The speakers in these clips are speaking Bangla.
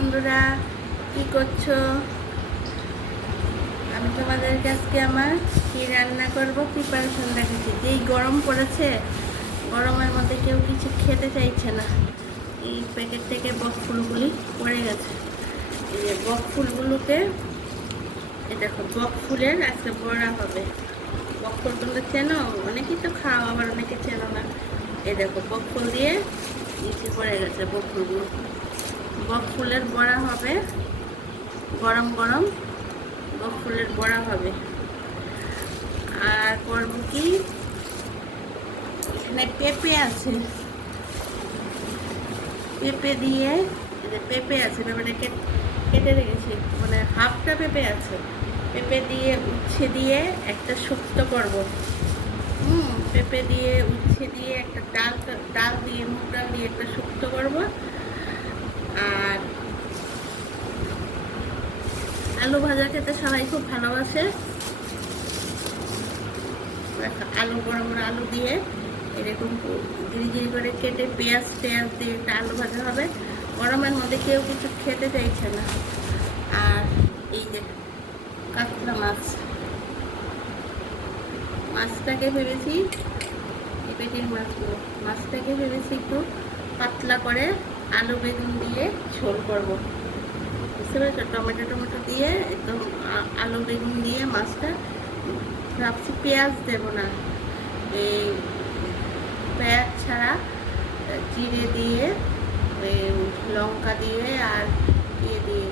বন্ধুরা, কি করছো? আমি তোমাদেরকে আজকে আমার কি রান্না করব প্রিপারেশন রেখেছি। যেই গরম পড়েছে, গরমের মধ্যে কেউ কিছু খেতে চাইছে না। এই প্যাকেট থেকে বক ফুলগুলি পড়ে গেছে। এই যে বক ফুলগুলোকে, এই দেখো বক ফুলের আজকে বড়া হবে। বক ফুল তোমরা চেনো? অনেকেই তো খাও, আবার অনেকে চেনো না। এই দেখো বক ফুল দিয়ে নিচে পড়ে গেছে বক ফুলগুলো। বক ফুলের বড়া হবে, গরম গরম বক ফুলের বড়া হবে। আর করবো কি, এখানে পেঁপে আছে, পেঁপে দিয়ে, পেঁপে আছে, পেঁপেটাকে কেটে রেখেছি, মানে হাফটা পেঁপে আছে। পেঁপে দিয়ে উচ্ছে দিয়ে একটা শুক্তো করব। পেঁপে দিয়ে উচ্ছে দিয়ে একটা ডাল ডাল দিয়ে মুগ ডাল দিয়ে একটা শুক্তো করব। আর আলু ভাজা খেতে সবাই খুব ভালোবাসে। আলু বড় বড় আলু দিয়ে এরকম ধীরে ধীরে করে কেটে পেঁয়াজ টেয়াজ দিয়ে একটা আলু ভাজা হবে। গরমের মধ্যে কেউ কিছু খেতে চাইছে না। আর এই যে কাতলা মাছ, মাছটাকে ভেবেছি, এই পেটির মাছগুলো, মাছটাকে ভেবেছি একটু পাতলা করে আলু বেগুন দিয়ে ঝোল করবো। বুঝতে পেরেছো? টমেটো টমেটো দিয়ে একদম আলু বেগুন দিয়ে মাছটা ভাবছি। পেঁয়াজ দেবো না, এই পেঁয়াজ ছাড়া জিরে দিয়ে, লঙ্কা দিয়ে আর ইয়ে দিয়ে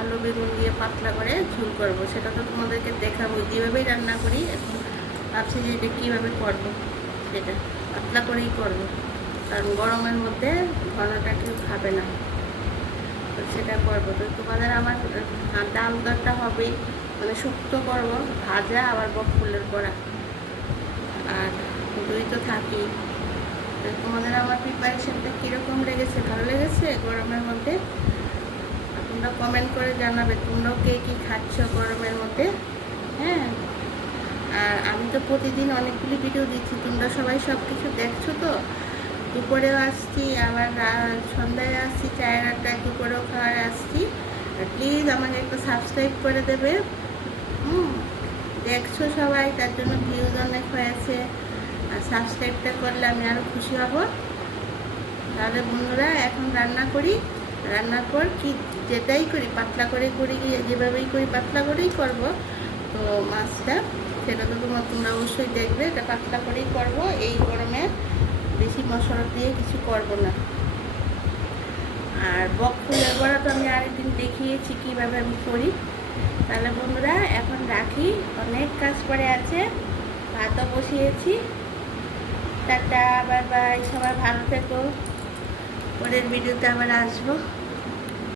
আলু বেগুন দিয়ে পাতলা করে ঝোল করবো। সেটা তো তোমাদেরকে দেখাবো যেভাবেই রান্না করি। এখন ভাবছি যে এটা কীভাবে করবো, সেটা পাতলা করেই করবো, কারণ গরমের মধ্যে ঘনটা কেউ খাবে না। তো সেটা করবো। তো তোমাদের আমার ডাল দরটা হবেই, মানে শুক্তো করবো, ভাজা, আবার বক ফুলের বড়া, আর দই তো থাকেই। তো তোমাদের আমার প্রিপারেশনটা কীরকম লেগেছে? ভালো লেগেছে গরমের মধ্যে? তোমরা কমেন্ট করে জানাবে তোমরাও কে কী খাচ্ছ গরমের মধ্যে। হ্যাঁ, আর আমি তো প্রতিদিন অনেকগুলি ভিডিও দিচ্ছি, তোমরা সবাই সব কিছু দেখছো তো। দুপুরেও আসছি, আবার সন্ধ্যায় আসছি, চায়ের আড্ডা দুপুরেও খাওয়ার আসছি। প্লিজ আমাকে একটু সাবস্ক্রাইব করে দেবে। দেখছো সবাই, তার জন্য ভিউজ অনেক হয়েছে। আর সাবস্ক্রাইবটা করলে আমি আরও খুশি হব। তাহলে বন্ধুরা, এখন রান্না করি, রান্নার পর কি যেটাই করি পাতলা করে করি, যেভাবেই করি পাতলা করেই করব। তো মাছটা সেটা তো তোমরা অবশ্যই দেখবে, এটা পাতলা করেই করব। এই গরমে বেশি মশলা দিয়ে কিছু করব না। আর বক ফুলের বড়া তো আমি আরেকদিন দেখিয়েছি কীভাবে আমি করি। তাহলে বন্ধুরা এখন রাখি, অনেক কাজ পড়ে আছে, ভাতও বসিয়েছি। টাটা, বাই বাই, সবাই ভালো থেকো, পরের ভিডিওতে আবার আসবো।